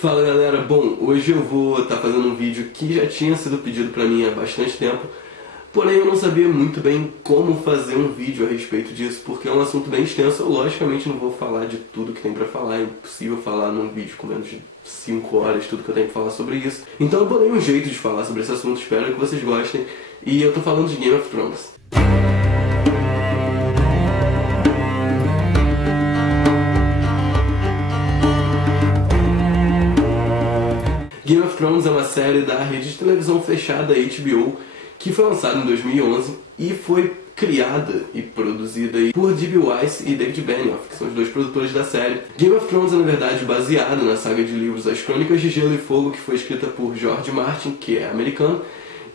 Fala galera, bom, hoje eu vou estar fazendo um vídeo que já tinha sido pedido pra mim há bastante tempo, porém eu não sabia muito bem como fazer um vídeo a respeito disso, porque é um assunto bem extenso. Eu logicamente não vou falar de tudo que tem pra falar, é impossível falar num vídeo com menos de 5 horas tudo que eu tenho que falar sobre isso. Então eu bolei um jeito de falar sobre esse assunto, espero que vocês gostem, e eu tô falando de Game of Thrones. Game of Thrones é uma série da rede de televisão fechada HBO que foi lançada em 2011 e foi criada e produzida por D.B. Weiss e David Benioff, que são os dois produtores da série. Game of Thrones é, na verdade, baseado na saga de livros As Crônicas de Gelo e Fogo, que foi escrita por George Martin, que é americano,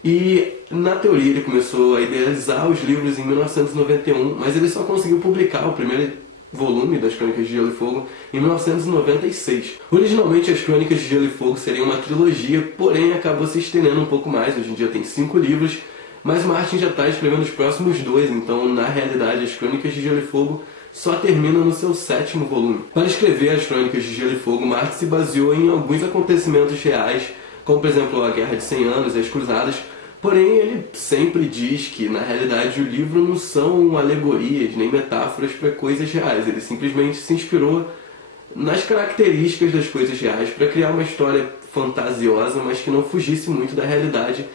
e na teoria ele começou a idealizar os livros em 1991, mas ele só conseguiu publicar o primeiro volume das Crônicas de Gelo e Fogo em 1996. Originalmente as Crônicas de Gelo e Fogo seriam uma trilogia, porém acabou se estendendo um pouco mais. Hoje em dia tem 5 livros, mas Martin já está escrevendo os próximos 2, então na realidade as Crônicas de Gelo e Fogo só terminam no seu 7º volume. Para escrever as Crônicas de Gelo e Fogo, Martin se baseou em alguns acontecimentos reais, como por exemplo a Guerra de 100 Anos e as Cruzadas. Porém, ele sempre diz que, na realidade, o livro não são alegorias nem metáforas para coisas reais. Ele simplesmente se inspirou nas características das coisas reais para criar uma história fantasiosa, mas que não fugisse muito da realidade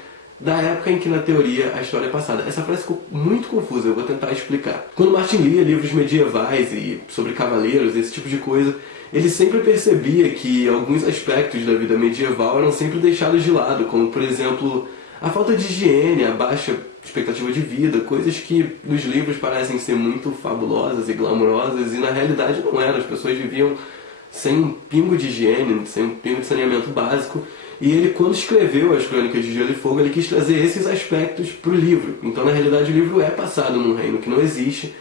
da época em que, na teoria, a história é passada. Essa frase ficou muito confusa, eu vou tentar explicar. Quando Martin lia livros medievais e sobre cavaleiros, esse tipo de coisa, ele sempre percebia que alguns aspectos da vida medieval eram sempre deixados de lado, como, por exemplo, a falta de higiene, a baixa expectativa de vida, coisas que nos livros parecem ser muito fabulosas e glamourosas e na realidade não eram. As pessoas viviam sem um pingo de higiene, sem um pingo de saneamento básico. E ele, quando escreveu as Crônicas de Gelo e Fogo, ele quis trazer esses aspectos para o livro. Então, na realidade, o livro é passado num reino que não existe.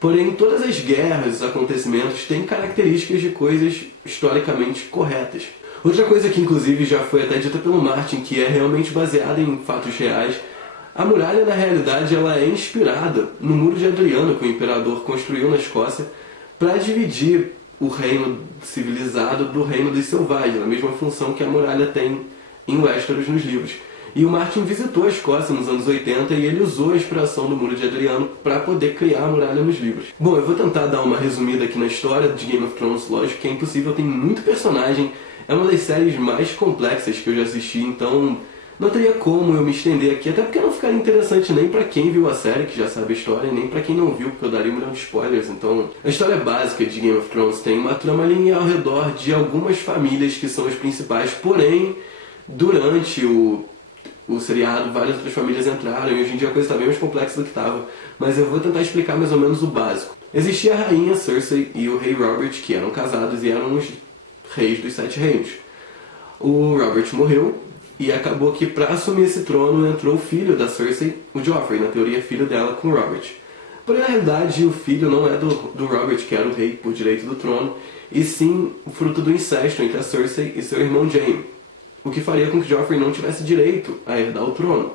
Porém, todas as guerras, os acontecimentos, têm características de coisas historicamente corretas. Outra coisa que inclusive já foi até dita pelo Martin, que é realmente baseada em fatos reais, a muralha na realidade ela é inspirada no Muro de Adriano que o imperador construiu na Escócia para dividir o reino civilizado do reino dos selvagens, a mesma função que a muralha tem em Westeros nos livros. E o Martin visitou a Escócia nos anos 80 e ele usou a inspiração do Muro de Adriano para poder criar a muralha nos livros. Bom, eu vou tentar dar uma resumida aqui na história de Game of Thrones, lógico que é impossível, tem muito personagem. É uma das séries mais complexas que eu já assisti, então não teria como eu me estender aqui, até porque não ficaria interessante nem pra quem viu a série, que já sabe a história, nem pra quem não viu, porque eu daria um milhão de spoilers. Então, a história básica de Game of Thrones tem uma trama linear ao redor de algumas famílias que são as principais, porém, durante o seriado, várias outras famílias entraram, e hoje em dia a coisa está bem mais complexa do que estava, mas eu vou tentar explicar mais ou menos o básico. Existia a rainha Cersei e o rei Robert, que eram casados e eram os reis dos 7 reinos. O Robert morreu e acabou que para assumir esse trono entrou o filho da Cersei, o Joffrey, na teoria filho dela com o Robert. Porém, na realidade, o filho não é do Robert, que era o rei por direito do trono, e sim o fruto do incesto entre a Cersei e seu irmão Jaime, o que faria com que Joffrey não tivesse direito a herdar o trono.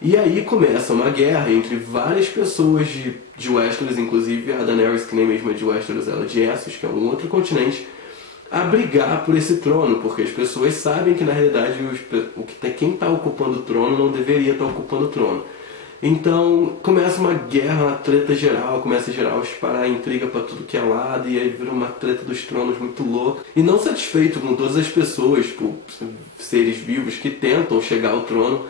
E aí começa uma guerra entre várias pessoas de Westeros, inclusive a Daenerys, que nem mesmo é de Westeros, ela é de Essos, que é um outro continente, a brigar por esse trono, porque as pessoas sabem que na realidade quem está ocupando o trono não deveria estar ocupando o trono. Então começa uma guerra, uma treta geral, começa a gerar disparar intriga para tudo que é lado, e aí vira uma treta dos tronos muito louca. E não satisfeito com todas as pessoas, seres vivos que tentam chegar ao trono,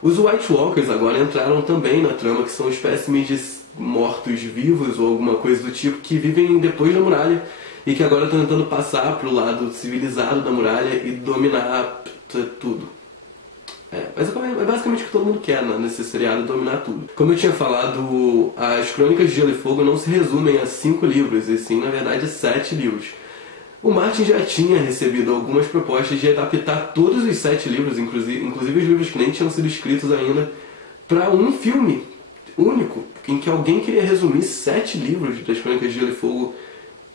os White Walkers agora entraram também na trama, que são espécimes de mortos-vivos ou alguma coisa do tipo, que vivem depois da muralha e que agora estão tentando passar para o lado civilizado da muralha e dominar tudo. Mas é basicamente o que todo mundo quer nesse seriado, dominar tudo. Como eu tinha falado, as Crônicas de Gelo e Fogo não se resumem a 5 livros, e sim, na verdade, a 7 livros. O Martin já tinha recebido algumas propostas de adaptar todos os 7 livros, inclusive os livros que nem tinham sido escritos ainda, para um filme único, em que alguém queria resumir 7 livros das Crônicas de Gelo e Fogo,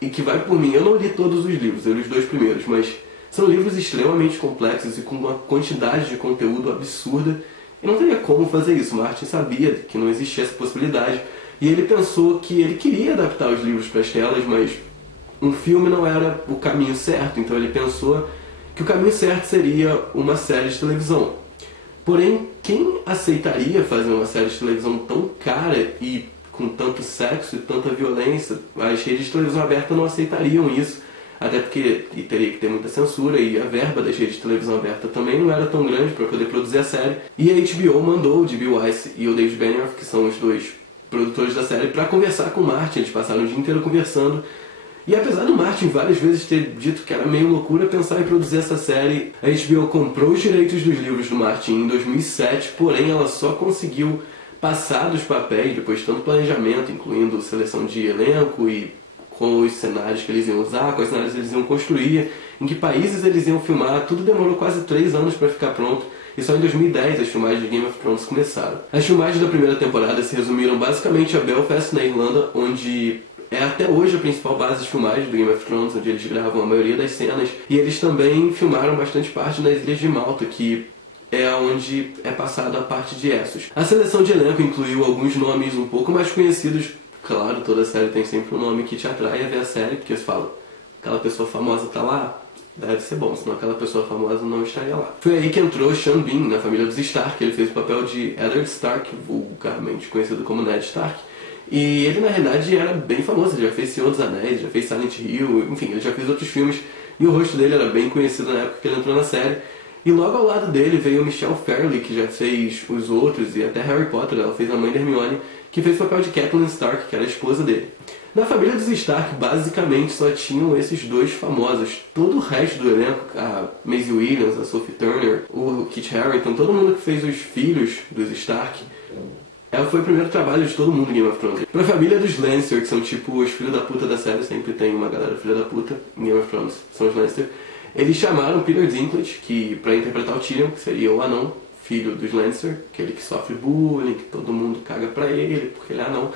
e que vai por mim. Eu não li todos os livros, eu li os 2 primeiros, mas são livros extremamente complexos e com uma quantidade de conteúdo absurda, e não teria como fazer isso. Martin sabia que não existia essa possibilidade, e ele pensou que ele queria adaptar os livros para as telas, mas um filme não era o caminho certo, então ele pensou que o caminho certo seria uma série de televisão. Porém, quem aceitaria fazer uma série de televisão tão cara e com tanto sexo e tanta violência? As redes de televisão aberta não aceitariam isso, até porque teria que ter muita censura e a verba das redes de televisão aberta também não era tão grande para poder produzir a série. E a HBO mandou o D.B. Weiss e o David Benioff, que são os dois produtores da série, para conversar com o Martin. Eles passaram o dia inteiro conversando. E apesar do Martin várias vezes ter dito que era meio loucura pensar em produzir essa série, a HBO comprou os direitos dos livros do Martin em 2007, porém ela só conseguiu passar dos papéis, depois de tanto planejamento, incluindo seleção de elenco e com os cenários que eles iam usar, quais cenários eles iam construir, em que países eles iam filmar, tudo demorou quase 3 anos para ficar pronto. E só em 2010 as filmagens de Game of Thrones começaram. As filmagens da primeira temporada se resumiram basicamente a Belfast, na Irlanda, onde é até hoje a principal base de filmagem do Game of Thrones, onde eles gravam a maioria das cenas. E eles também filmaram bastante parte nas Ilhas de Malta, que é onde é passada a parte de Essos. A seleção de elenco incluiu alguns nomes um pouco mais conhecidos. Claro, toda série tem sempre um nome que te atrai a ver a série, porque você fala, aquela pessoa famosa tá lá, deve ser bom, senão aquela pessoa famosa não estaria lá. Foi aí que entrou Sean Bean, na família dos Stark. Ele fez o papel de Eddard Stark, vulgarmente conhecido como Ned Stark. E ele, na realidade, era bem famoso. Ele já fez Senhor dos Anéis, já fez Silent Hill, enfim, ele já fez outros filmes. E o rosto dele era bem conhecido na época que ele entrou na série. E logo ao lado dele veio Michelle Fairley, que já fez os outros, e até Harry Potter. Ela fez a mãe da Hermione, que fez o papel de Catelyn Stark, que era a esposa dele. Na família dos Stark, basicamente, só tinham esses dois famosos. Todo o resto do elenco, a Maisie Williams, a Sophie Turner, o Kit Harington, todo mundo que fez os filhos dos Stark, ela foi o primeiro trabalho de todo mundo em Game of Thrones. Pra família dos Lannister, que são tipo os filhos da puta da série, sempre tem uma galera filha da puta em Game of Thrones, são os Lannister. Eles chamaram Peter Dinklage, que pra interpretar o Tyrion, que seria o anão, filho dos Lannister, aquele que sofre bullying, que todo mundo caga pra ele, porque ele é anão.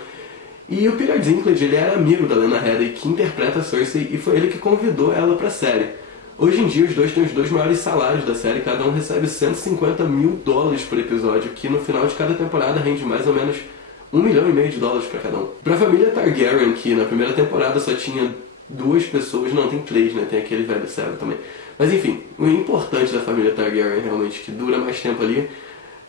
E o Peter Dinklage, ele era amigo da Lena Headey, que interpreta a Cersei, e foi ele que convidou ela pra série. Hoje em dia, os dois têm os dois maiores salários da série, cada um recebe $150 mil por episódio, que no final de cada temporada rende mais ou menos $1,5 milhão pra cada um. Pra família Targaryen, que na primeira temporada só tinha 2 pessoas, não, tem 3, né? Tem aquele velho cego também. Mas enfim, o importante da família Targaryen, realmente, que dura mais tempo ali,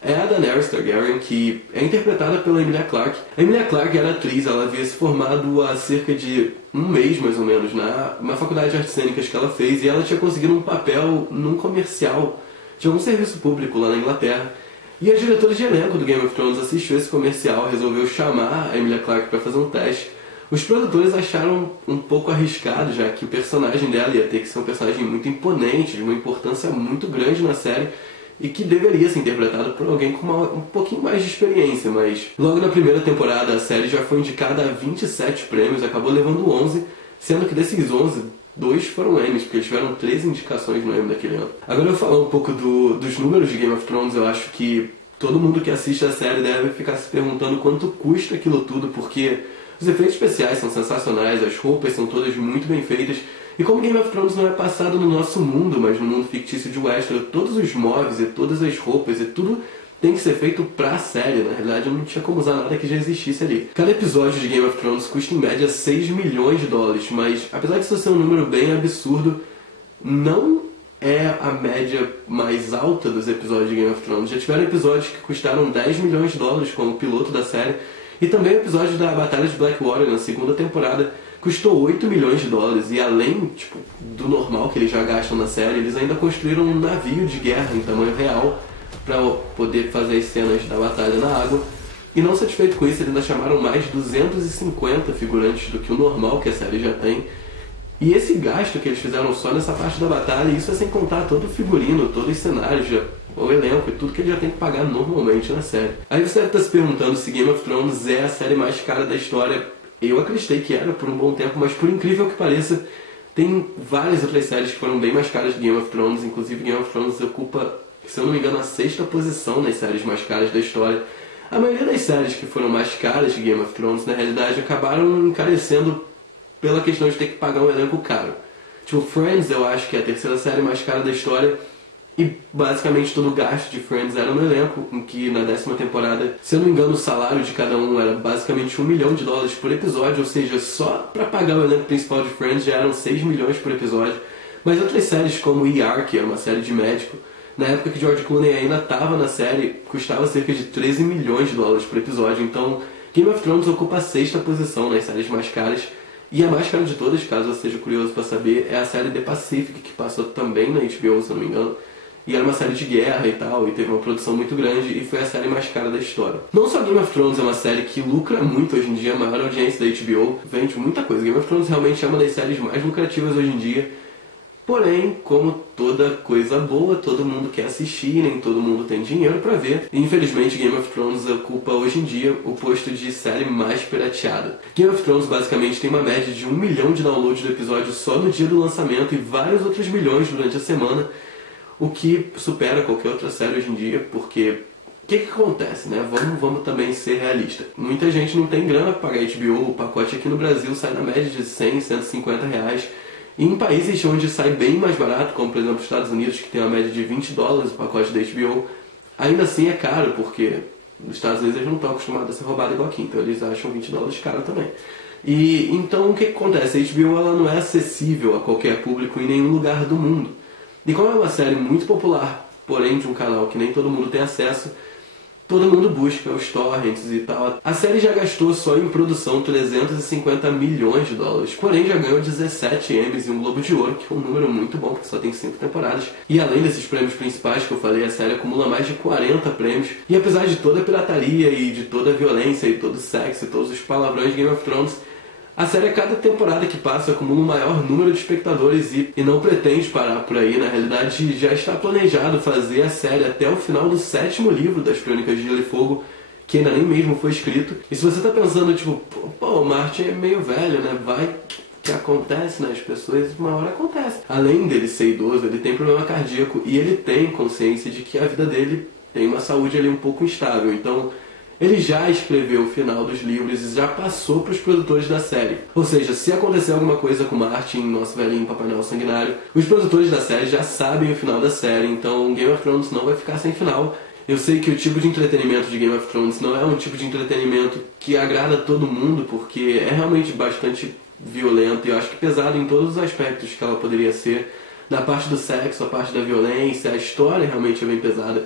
é a Daenerys Targaryen, que é interpretada pela Emilia Clarke. A Emilia Clarke era atriz, ela havia se formado há cerca de um mês, mais ou menos, na faculdade de artes cênicas que ela fez, e ela tinha conseguido um papel num comercial de algum serviço público lá na Inglaterra. E a diretora de elenco do Game of Thrones assistiu esse comercial, resolveu chamar a Emilia Clarke para fazer um teste. Os produtores acharam um pouco arriscado, já que o personagem dela ia ter que ser um personagem muito imponente, de uma importância muito grande na série, e que deveria ser interpretado por alguém com um pouquinho mais de experiência, mas logo na primeira temporada a série já foi indicada a 27 prêmios, acabou levando 11, sendo que desses 11, 2 foram Emmys, porque eles tiveram 13 indicações no Emmy daquele ano. Agora eu falar um pouco dos números de Game of Thrones, eu acho que todo mundo que assiste a série deve ficar se perguntando quanto custa aquilo tudo, porque os efeitos especiais são sensacionais, as roupas são todas muito bem feitas. E como Game of Thrones não é passado no nosso mundo, mas no mundo fictício de Westeros, todos os móveis e todas as roupas e tudo tem que ser feito pra série. Na realidade, não tinha como usar nada que já existisse ali. Cada episódio de Game of Thrones custa em média $6 milhões, mas apesar disso ser um número bem absurdo, não é a média mais alta dos episódios de Game of Thrones. Já tiveram episódios que custaram $10 milhões como o piloto da série, e também o episódio da Batalha de Blackwater na segunda temporada custou $8 milhões, e além do normal que eles já gastam na série, eles ainda construíram um navio de guerra em tamanho real para poder fazer as cenas da batalha na água. E não satisfeito com isso, eles ainda chamaram mais 250 figurantes do que o normal que a série já tem. E esse gasto que eles fizeram só nessa parte da batalha, isso é sem contar todo o figurino, todos os cenários, o elenco e tudo que ele já tem que pagar normalmente na série. Aí você deve estar se perguntando se Game of Thrones é a série mais cara da história. Eu acreditei que era por um bom tempo, mas por incrível que pareça, tem várias outras séries que foram bem mais caras que Game of Thrones. Inclusive Game of Thrones ocupa, se eu não me engano, a 6ª posição nas séries mais caras da história. A maioria das séries que foram mais caras que Game of Thrones, na realidade, acabaram encarecendo pela questão de ter que pagar um elenco caro. Tipo, Friends, eu acho que é a 3ª série mais cara da história, e basicamente todo o gasto de Friends era no elenco, em que na 10ª temporada, se eu não me engano, o salário de cada um era basicamente $1 milhão por episódio, ou seja, só para pagar o elenco principal de Friends já eram $6 milhões por episódio. Mas outras séries como ER, que era uma série de médico, na época que George Clooney ainda estava na série, custava cerca de 13 milhões de dólares por episódio. Então, Game of Thrones ocupa a 6ª posição nas séries mais caras. E a mais cara de todas, caso você esteja curioso para saber, é a série The Pacific, que passou também na HBO, se eu não me engano. E era uma série de guerra e tal, e teve uma produção muito grande, e foi a série mais cara da história. Não só Game of Thrones é uma série que lucra muito hoje em dia, a maior audiência da HBO, vende muita coisa. Game of Thrones realmente é uma das séries mais lucrativas hoje em dia. Porém, como toda coisa boa, todo mundo quer assistir, nem todo mundo tem dinheiro pra ver. E infelizmente Game of Thrones ocupa hoje em dia o posto de série mais pirateada. Game of Thrones basicamente tem uma média de 1 milhão de downloads do episódio só no dia do lançamento e vários outros milhões durante a semana, o que supera qualquer outra série hoje em dia, porque o que acontece, né? Vamos também ser realistas. Muita gente não tem grana para pagar HBO, o pacote aqui no Brasil sai na média de 100, 150 reais. E em países onde sai bem mais barato, como por exemplo os Estados Unidos, que tem uma média de 20 dólares o pacote da HBO, ainda assim é caro, porque nos Estados Unidos eles não estão acostumados a ser roubados igual aqui, então eles acham 20 dólares caro também. E então o que acontece? A HBO ela não é acessível a qualquer público em nenhum lugar do mundo. E como é uma série muito popular, porém de um canal que nem todo mundo tem acesso, todo mundo busca os torrents e tal. A série já gastou só em produção 350 milhões de dólares, porém já ganhou 17 Emmys e um Globo de Ouro, que é um número muito bom, porque só tem 5 temporadas. E além desses prêmios principais que eu falei, a série acumula mais de 40 prêmios. E apesar de toda a pirataria e de toda a violência e todo o sexo e todos os palavrões de Game of Thrones, a série, a cada temporada que passa, acumula um maior número de espectadores e não pretende parar por aí. Na realidade, já está planejado fazer a série até o final do 7º livro das Crônicas de Gelo e Fogo, que ainda nem mesmo foi escrito. E se você está pensando, tipo, pô, o Martin é meio velho, né? Vai que acontece nas pessoas, uma hora acontece. Além dele ser idoso, ele tem problema cardíaco e ele tem consciência de que a vida dele tem uma saúde ali um pouco instável. Então, ele já escreveu o final dos livros e já passou para os produtores da série. Ou seja, se acontecer alguma coisa com Martin, nosso velhinho Papai Noel sanguinário, os produtores da série já sabem o final da série, então Game of Thrones não vai ficar sem final. Eu sei que o tipo de entretenimento de Game of Thrones não é um tipo de entretenimento que agrada a todo mundo, porque é realmente bastante violento e eu acho que pesado em todos os aspectos que ela poderia ser. Na parte do sexo, a parte da violência, a história realmente é bem pesada.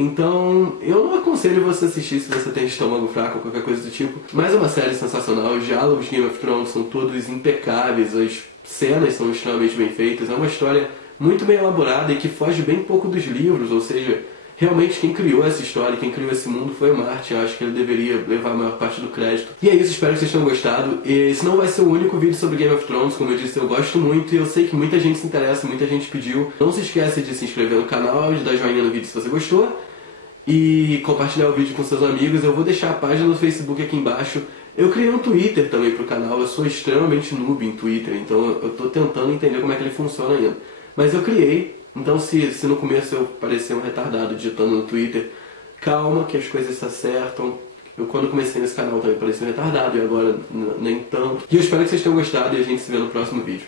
Então, eu não aconselho você assistir se você tem estômago fraco ou qualquer coisa do tipo. Mas é uma série sensacional, os diálogos de Game of Thrones são todos impecáveis, as cenas são extremamente bem feitas, é uma história muito bem elaborada e que foge bem pouco dos livros, ou seja, realmente quem criou essa história, quem criou esse mundo foi o Martin. Eu acho que ele deveria levar a maior parte do crédito. E é isso, espero que vocês tenham gostado. Esse não vai ser o único vídeo sobre Game of Thrones, como eu disse, eu gosto muito e eu sei que muita gente se interessa, muita gente pediu. Não se esqueça de se inscrever no canal, de dar joinha no vídeo se você gostou e compartilhar o vídeo com seus amigos. Eu vou deixar a página no Facebook aqui embaixo. Eu criei um Twitter também pro canal, eu sou extremamente noob em Twitter, então eu tô tentando entender como é que ele funciona ainda. Mas eu criei, então se no começo eu parecer um retardado digitando no Twitter, calma que as coisas se acertam. Eu quando comecei nesse canal também parecia um retardado e agora nem tanto. E eu espero que vocês tenham gostado e a gente se vê no próximo vídeo.